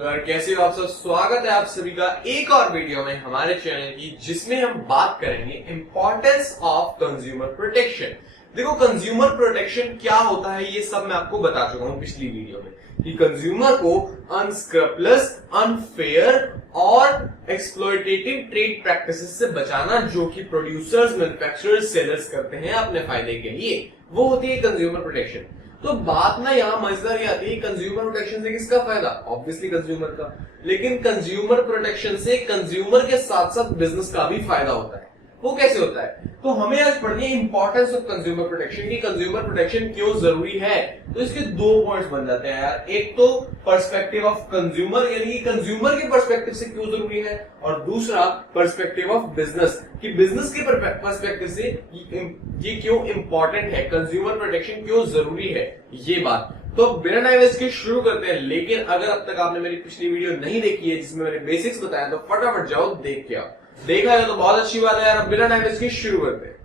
तो यार कैसे हो आप सब। स्वागत है आप सभी का एक और वीडियो में हमारे चैनल की, जिसमें हम बात करेंगे इंपॉर्टेंस ऑफ कंज्यूमर प्रोटेक्शन। देखो, कंज्यूमर प्रोटेक्शन क्या होता है ये सब मैं आपको बता चुका हूं पिछली वीडियो में कि कंज्यूमर को अनस्क्रपलस, अनफेयर और एक्सप्लॉयटेटिव ट्रेड प्रैक्टिसेस से बचाना, जो कि प्रोड्यूसर्स, मैन्युफैक्चरर्स, सेलर्स करते हैं अपने फायदे के लिए, वो होती है कंज्यूमर प्रोटेक्शन। तो बात ना यहाँ मजेदार ये आती है, कंज्यूमर प्रोटेक्शन से किसका फायदा? ऑब्वियसली कंज्यूमर का। लेकिन कंज्यूमर प्रोटेक्शन से कंज्यूमर के साथ साथ बिजनेस का भी फायदा होता है। वो कैसे होता है? तो हमें आज पढ़नी है इंपॉर्टेंस ऑफ कंज्यूमर प्रोटेक्शन की कंज्यूमर प्रोटेक्शन क्यों जरूरी है। तो इसके दो पॉइंट्स बन जाते हैं यार। एक तो पर्सपेक्टिव ऑफ कंज्यूमर, यानी कंज्यूमर के पर्सपेक्टिव से क्यों जरूरी है, और दूसरा पर्सपेक्टिव ऑफ बिजनेस कि बिजनेस के पर्सपेक्टिव से ये क्यों इंपॉर्टेंट है, कंज्यूमर प्रोटेक्शन क्यों जरूरी है, ये बात। तो बिना टाइम वेस्ट के शुरू करते हैं। लेकिन अगर अब तक आपने मेरी पिछली वीडियो नहीं देखी है जिसमें मैंने बेसिक्स बताया, तो फटाफट जाओ देख के आओ। देखा है तो बहुत अच्छी बात है यार। अब बिना टाइम वेस्ट के शुरू करते हैं।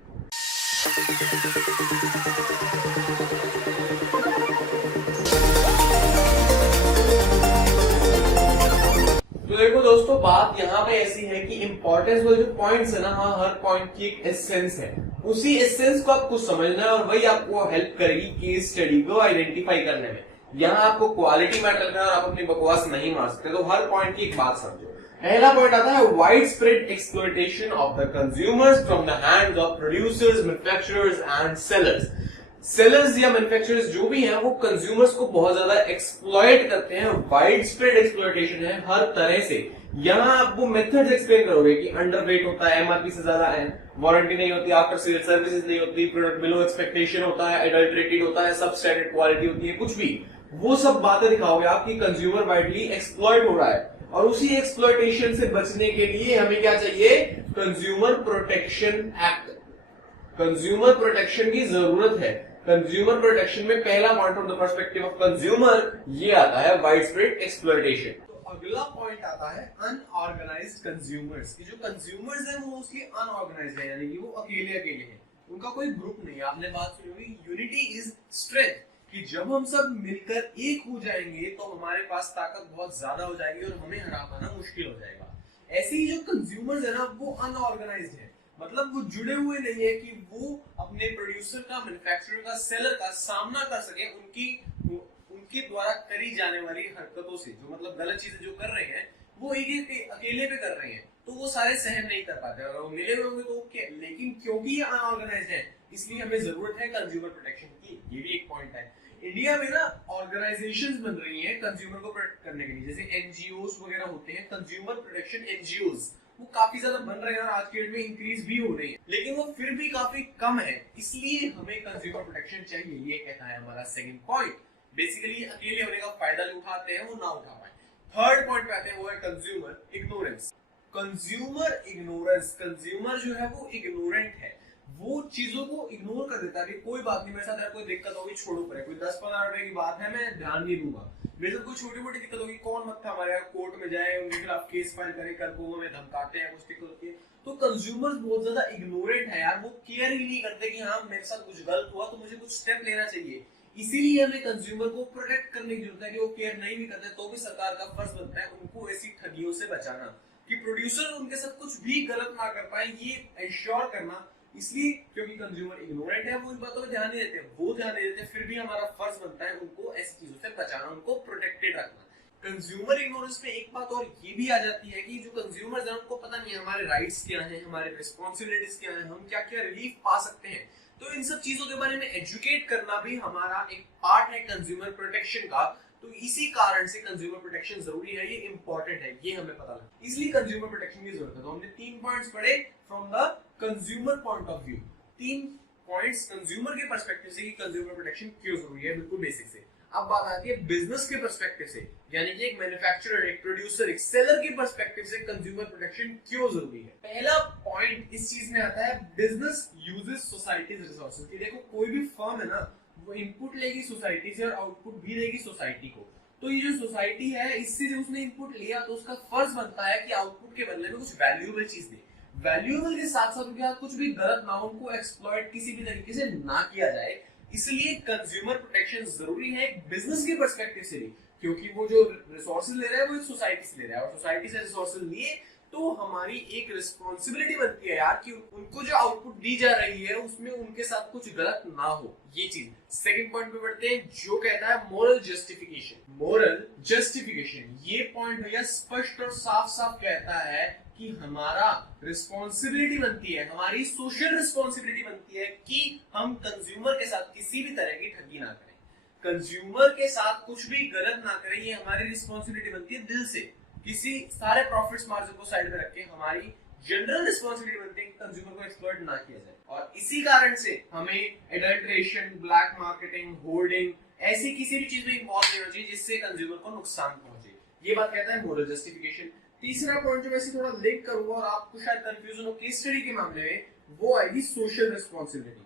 तो देखो दोस्तों, बात यहाँ पे ऐसी है कि इंपॉर्टेंस वाले जो पॉइंट्स है ना, हाँ, हर पॉइंट की एक एसेंस है। उसी एसेंस को आपको समझना है और वही आपको हेल्प करेगी केस स्टडी को आइडेंटिफाई करने में। यहाँ आपको क्वालिटी मैटर करना है और आप अपनी बकवास नहीं मार सकते। तो हर पॉइंट की एक बात समझो। पहला पॉइंट आता है wide spread exploitation of the consumers from the hands of producers, manufacturers and sellers. Sellers या मैन्युफैक्चरर्स जो भी हैं वो कंज्यूमर्स को बहुत ज्यादा एक्सप्लॉयट करते हैं। वाइड स्प्रेड एक्सप्लॉयटेशन है हर तरह से। यहाँ आप वो मेथड्स एक्सप्लेन करोगे कि अंडर रेट होता है, एमआरपी से ज्यादा है, वारंटी नहीं होती, आफ्टर सेल सर्विसेज नहीं होती, प्रोडक्ट बिलो एक्सपेक्टेशन होता है, एडल्ट्रेटेड होता है, सबस्टैंडर्ड क्वालिटी होती है, कुछ भी वो सब बातें दिखाओगे आप कि कंज्यूमर वाइडली एक्सप्लॉयट हो रहा है। और उसी एक्सप्लॉयटेशन से बचने के लिए हमें क्या चाहिए? Consumer protection act. Consumer protection की जरूरत है। कंज्यूमर प्रोटेक्शन में पहला point from the perspective of consumer ये आता है वाइड स्प्रेड एक्सप्लॉयटेशन। तो अगला पॉइंट आता है अनऑर्गेनाइज्ड कंज्यूमर्स की। जो कंज्यूमर्स हैं वो उसकी अनऑर्गेनाइज्ड है, यानी कि वो अकेले हैं, उनका कोई ग्रुप नहीं है। आपने बात सुनी होगी यूनिटी इज स्ट्रेंथ, कि जब हम सब मिलकर एक हो जाएंगे तो हमारे पास ताकत बहुत ज्यादा हो जाएगी और हमें हरा पाना मुश्किल हो जाएगा। ऐसे ही जो कंज्यूमर्स है ना, वो अनऑर्गेनाइज्ड है, मतलब वो जुड़े हुए नहीं है कि वो अपने प्रोड्यूसर का, मैन्युफैक्चरर का, सेलर का सामना कर सके उनके द्वारा करी जाने वाली हरकतों से। जो मतलब गलत चीजें जो कर रहे हैं वो एक अकेले पे कर रहे हैं, तो वो सारे सहन नहीं कर पाते। अगर वो मिले हुए होंगे तो ओके, लेकिन क्योंकि ये अनऑर्गेनाइज्ड है इसलिए हमें जरूरत है कंज्यूमर प्रोटेक्शन की। ये भी एक पॉइंट है। इंडिया में ना ऑर्गेनाइजेशंस बन रही हैं कंज्यूमर को प्रोटेक्ट करने के लिए, जैसे एनजीओस वगैरह होते हैं, कंज्यूमर प्रोटेक्शन एनजीओस, वो काफी ज्यादा बन रहे हैं और आज के डेट में इंक्रीज भी हो रही है, लेकिन वो फिर भी काफी कम है। इसलिए हमें कंज्यूमर प्रोटेक्शन चाहिए, ये कहता है हमारा सेकंड पॉइंट। बेसिकली अकेले होने का फायदा जो उठाते हैं वो ना उठा पाए। थर्ड पॉइंट पे आते हैं, वो है consumer ignorance. Consumer ignorance, consumer जो है वो इग्नोरेंट है, वो चीजों को इग्नोर कर देता है कि कोई बात नहीं, मेरे साथ कोई दिक्कत होगी छोड़ो पड़े, कोई 10-15 रुपए की बात है मैं ध्यान नहीं दूंगा, मेरे साथ कोई छोटी मोटी दिक्कत होगी कौन मत हमारे यहाँ कोर्ट में जाए, उनके खिलाफ केस फाइल करे, कल को हमें धमकाते हैं, कुछ दिक्कत होती है। तो कंज्यूमर्स बहुत ज्यादा इग्नोरेंट है यार, वो केयर ही नहीं करते कि हाँ मेरे साथ कुछ गलत हुआ तो मुझे कुछ स्टेप लेना चाहिए। इसीलिए हमें कंज्यूमर को प्रोटेक्ट करने की जरूरत है कि वो केयर नहीं भी करते तो भी सरकार का फर्ज बनता है उनको ऐसी ठगियों से बचाना, कि प्रोड्यूसर उनके साथ कुछ भी गलत ना कर पाए, ये इंश्योर करना। इसलिए क्योंकि कंज्यूमर इग्नोरेंट है, वो इन बातों पे ध्यान नहीं देते, वो ध्यान नहीं देते, फिर भी हमारा फर्ज बनता है उनको ऐसी चीजों से बचाना, उनको प्रोटेक्टेड रखना। कंज्यूमर इग्नोरेंस में एक बात और ये भी आ जाती है कि जो कंज्यूमर्स हैं उनको पता नहीं है हमारे राइट्स क्या हैं, हमारे रिस्पॉन्सिबिलिटीज क्या हैं, हम क्या क्या रिलीफ पा सकते हैं। तो इन सब चीजों के बारे में एजुकेट करना भी हमारा एक पार्ट है कंज्यूमर प्रोटेक्शन का। तो इसी कारण से कंज्यूमर प्रोटेक्शन जरूरी है, ये इंपॉर्टेंट है, ये हमें पता लगा, इसलिए कंज्यूमर प्रोटेक्शन की जरूरत है। तो हमने 3 पॉइंट्स पढ़े from the consumer point of view, 3 points consumer के पर्सपेक्टिव से कि कंज्यूमर प्रोटेक्शन क्यों जरूरी है, बिल्कुल बेसिक से। अब बात आती है बिजनेस के पर्सपेक्टिव से, यानी कि एक मैन्युफैक्चरर, एक प्रोड्यूसर, एक सेलर के पर्सपेक्टिव से कंज्यूमर प्रोटेक्शन क्यों जरूरी है। पहला पॉइंट इस चीज में आता है बिजनेस यूजेस सोसाइटीज रिसोर्सेज की। देखो कोई भी फर्म है ना, वो इनपुट लेगी सोसाइटी से और आउटपुट भी देगी सोसाइटी को। तो ये जो सोसाइटी है, इससे जो उसने इनपुट लिया तो उसका फर्ज बनता है कि आउटपुट के बदले में कुछ वैल्यूएबल चीज दे। वैल्यूएबल के साथ साथ उनके साथ कुछ भी गलत ना हो, उनको एक्सप्लॉइट किसी भी तरीके से ना किया जाए। इसलिए कंज्यूमर प्रोटेक्शन जरूरी है बिजनेस के पर्सपेक्टिव से भी, क्योंकि वो जो रिसोर्सेज ले रहा है वो एक सोसाइटी से ले रहा है, और सोसाइटी से रिसोर्सेज लिए तो हमारी एक रिस्पॉन्सिबिलिटी बनती है यार कि उनको जो आउटपुट दी जा रही है उसमें उनके साथ कुछ गलत ना हो। ये चीज सेकंड पॉइंट पे बढ़ते हैं जो कहता है मोरल जस्टिफिकेशन। मोरल जस्टिफिकेशन ये पॉइंट भैया स्पष्ट और साफ साफ कहता है कि हमारा रिस्पॉन्सिबिलिटी बनती है, हमारी सोशल रिस्पॉन्सिबिलिटी बनती है कि हम कंज्यूमर के साथ किसी भी तरह की ठगी ना करें, कंज्यूमर के साथ कुछ भी गलत ना करें। ये हमारी रिस्पॉन्सिबिलिटी बनती है दिल से, किसी सारे प्रॉफिट्स मार्जिन को साइड में रख के हमारी जनरल रिस्पॉन्सिबिलिटी बनती है कि कंज्यूमर को एक्सप्लॉइट ना किया जाए। और इसी कारण से हमें एडल्ट्रेशन, ब्लैक मार्केटिंग, होर्डिंग ऐसी किसी भी चीज में इन्वॉल्व नहीं होना चाहिए जिससे कंज्यूमर को नुकसान पहुंचे। ये बात कहता है मोरल जस्टिफिकेशन। तीसरा पॉइंट जो मैं इसे थोड़ा लिंक करूंगा और आपको शायद कंफ्यूजन हो केस स्टडी के मामले में, वो आएगी सोशल रिस्पॉन्सिबिलिटी।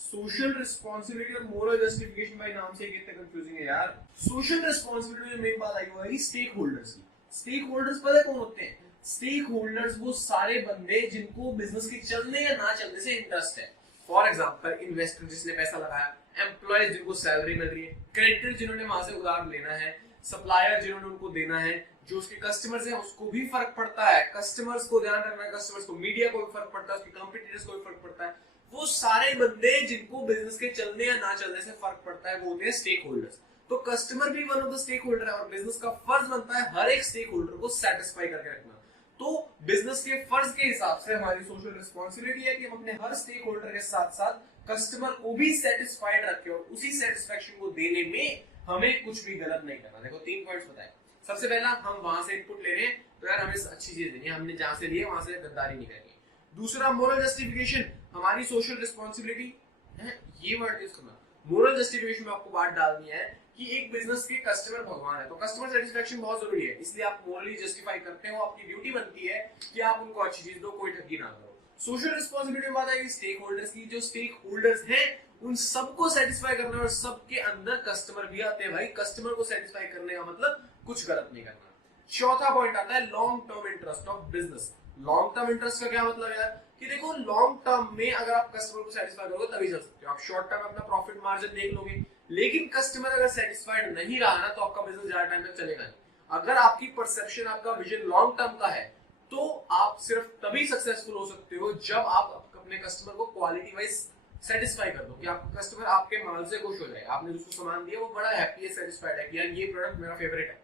सोशल रिस्पॉन्सिबिलिटी और मोरल जस्टिफिकेशन भाई नाम से कितना कंफ्यूजिंग है यार। सोशल रिस्पॉन्सिबिलिटी जो मेन बात आई वो है स्टेक होल्डर्स की। स्टेक होल्डर्स पता है कौन होते हैं? स्टेक होल्डर्स वो सारे बंदे जिनको बिजनेस के चलने या ना चलने से इंटरेस्ट है। फॉर एग्जांपल इन्वेस्टर जिसने पैसा लगाया, एम्प्लॉयज जिनको सैलरी मिल रही है, क्रेडिटर जिन्होंने वहां से उधार लेना है, सप्लायर जिन्होंने उनको देना है, जो उसके कस्टमर्स हैं उसको भी फर्क पड़ता है, कस्टमर्स को ध्यान रखना है, कस्टमर्स को, मीडिया को भी फर्क पड़ता है, उसके कंपटीटर्स को भी फर्क पड़ता है। वो सारे बंदे जिनको बिजनेस के चलने या ना चलने से फर्क पड़ता है वो होते हैं स्टेक होल्डर्स। तो कस्टमर भी one of the stakeholder है और बिजनेस का फर्ज बनता है हर एक स्टेक होल्डर को सेटिस्फाई करके रखना। तो बिजनेस के फर्ज के हिसाब से हमारी सोशल रिस्पॉन्सिबिलिटी है कि हम अपने हर स्टेक होल्डर के साथ साथ कस्टमर को भी सेटिस्फाइड रखें और उसी सेटिस्फेक्शन को देने में हमें कुछ भी गलत नहीं करना। देखो 3 पॉइंट्स बताए। सबसे पहला, हम वहां से इनपुट ले रहे हैं तो यार हमें अच्छी चीज देनी है, हमने जहां से लिए वहां से गद्दारी नहीं करनी। दूसरा, मोरल जस्टिफिकेशन, हमारी सोशल रिस्पॉन्सिबिलिटी है, ये वर्ड यूज करना। मोरल जस्टिफिकेशन में आपको बात डालनी है कि एक बिजनेस के कस्टमर भगवान है, तो कस्टमर सेटिस्फेक्शन बहुत जरूरी है, इसलिए आप मोरली जस्टिफाई करते हो, आपकी ड्यूटी बनती है कि आप उनको अच्छी चीज दो, कोई ठगी ना करो। सोशल रिस्पॉन्सिबिलिटी में बात आएगी स्टेक होल्डर्स की। जो स्टेक होल्डर्स हैं उन सबको सेटिस्फाई करना, और सबके अंदर कस्टमर भी आते हैं भाई। कस्टमर को सेटिस्फाई करने का मतलब कुछ गलत नहीं करना। चौथा पॉइंट आता है long term interest of business. Long term interest का क्या मतलब है कि देखो लॉन्ग टर्म में अगर आप कस्टमर को सेटिस्फाई करोगे तभी चल सकते हो। आप शॉर्ट टर्म अपना प्रॉफिट मार्जिन देख लोगे, लेकिन कस्टमर अगर सेटिस्फाइड नहीं रहा ना तो आपका बिजनेस ज्यादा टाइम तक चलेगा नहीं। अगर आपकी परसेप्शन, आपका विजन लॉन्ग टर्म का है तो आप सिर्फ तभी सक्सेसफुल हो सकते हो जब आप अपने कस्टमर को क्वालिटी वाइज सेटिस्फाई कर दो कि आपका कस्टमर आपके माल से खुश हो जाए, आपने जिसको सामान दिया वो बड़ा हैप्पी है, सेटिस्फाइड है कि यार ये प्रोडक्ट मेरा फेवरेट है,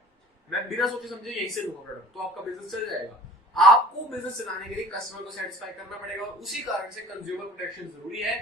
मैं बिना सोचे समझे यहीं से लूंगा प्रोडक्ट, तो आपका बिजनेस चल जाएगा। आपको बिजनेस चलाने के लिए कस्टमर को सेटिस्फाई करना पड़ेगा और उसी कारण से कंज्यूमर प्रोटेक्शन जरूरी है,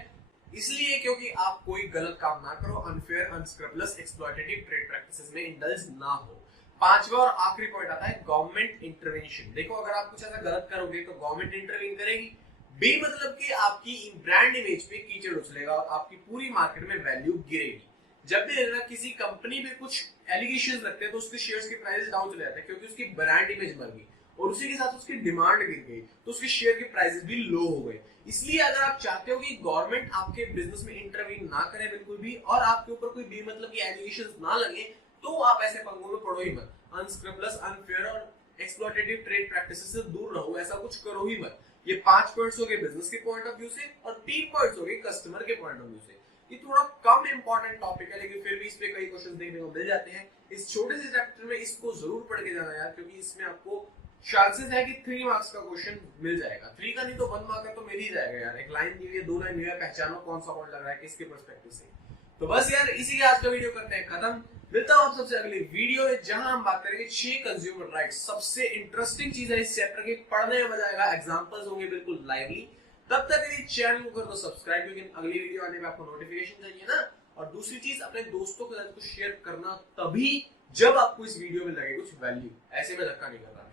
इसलिए क्योंकि आप कोई गलत काम ना करो, अनफेयर, अनस्क्रपलेस, एक्सप्लॉयटेटिव ट्रेड प्रैक्टिसेस में इंडल्ज ना हो। पांचवा और आखिरी पॉइंट आता है गवर्नमेंट इंटरवेंशन। देखो अगर आप कुछ ऐसा गलत करोगे तो गवर्नमेंट इंटरवीन करेगी, बी मतलब कि आपकी ब्रांड इमेज पे कीचड़ उछलेगा और आपकी पूरी मार्केट में वैल्यू गिरेगी। जब भी किसी कंपनी पे कुछ एलिगेशंस लगते हैं तो उसके शेयर्स के प्राइस डाउन चले जाते हैं क्योंकि उसकी ब्रांड इमेज मर गई और उसी के साथ उसकी डिमांड गिर गई, तो उसके शेयर के प्राइसेस भी लो हो गए। इसलिए अगर आप चाहते हो कि गवर्नमेंट आपके बिजनेस में इंटरवीन ना करे बिल्कुल भी और आपके ऊपर कोई बी मतलब की एलिगेशंस ना लगे, तो आप ऐसे पंगों में पड़ो ही मत। अनस्क्रपलेस, अनफेयर और एक्सप्लॉयटेटिव ट्रेड प्रैक्टिसेस से दूर रहो, ऐसा कुछ करो ही मत। ये 5 पॉइंट्स हो गए बिजनेस के पॉइंट ऑफ व्यू से और 3 पॉइंट्स हो गए कस्टमर के पॉइंट ऑफ व्यू से। ये थोड़ा कम इंपॉर्टेंट टॉपिक है लेकिन फिर भी इस पे कई क्वेश्चन देखने को मिल जाते हैं। इस छोटे से चैप्टर में इसको जरूर पढ़ के जाना यार, क्योंकि इसमें आपको चांसेस है कि 3 मार्क्स का क्वेश्चन मिल जाएगा। 3 का नहीं तो 1 मार्क का तो मिल ही जाएगा यार। एक लाइन दी हुई है, 2 लाइन दी हुई है, पहचानो कौन सा पॉइंट लग रहा है किसके पर्सपेक्टिव से। तो बस यार इसी के आज का वीडियो करते हैं खत्म। मिलता हूं आप सबसे अगली वीडियो में जहां हम बात करेंगे 6 कंज्यूमर राइट्स। सबसे इंटरेस्टिंग चीज है इस चैप्टर की, पढ़ने में मजा आएगा, एग्जांपल्स होंगे बिल्कुल लाइवली। तब तक के लिए चैनल को कर दो सब्सक्राइब, क्योंकि अगली वीडियो आने पे आपको नोटिफिकेशन चाहिए ना। और दूसरी चीज, अपने दोस्तों के साथ कुछ शेयर करना तभी जब आपको इस वीडियो में लगे कुछ वैल्यू। ऐसे में धक्का नहीं कर रहा,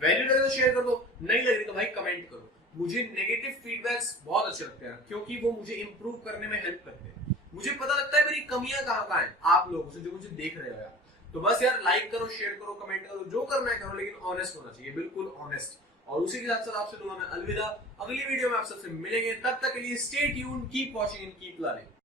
वैल्यू लगे तो शेयर कर दो, नहीं लगे तो भाई कमेंट करो। मुझे नेगेटिव फीडबैक्स बहुत अच्छे लगते हैं क्योंकि वो मुझे इंप्रूव करने में हेल्प करते हैं। मुझे पता लगता है मेरी कमियां कहां हैं आप लोगों से जो मुझे देख रहे हो यार। तो बस यार लाइक करो, शेयर करो, कमेंट करो, जो करना है करो, लेकिन ऑनेस्ट होना चाहिए, बिल्कुल ऑनेस्ट। और उसी के साथ साथ आपसे दूंगा मैं अलविदा। अगली वीडियो में आप सबसे मिलेंगे, तब तक के लिए stay tuned, keep watching and keep learning.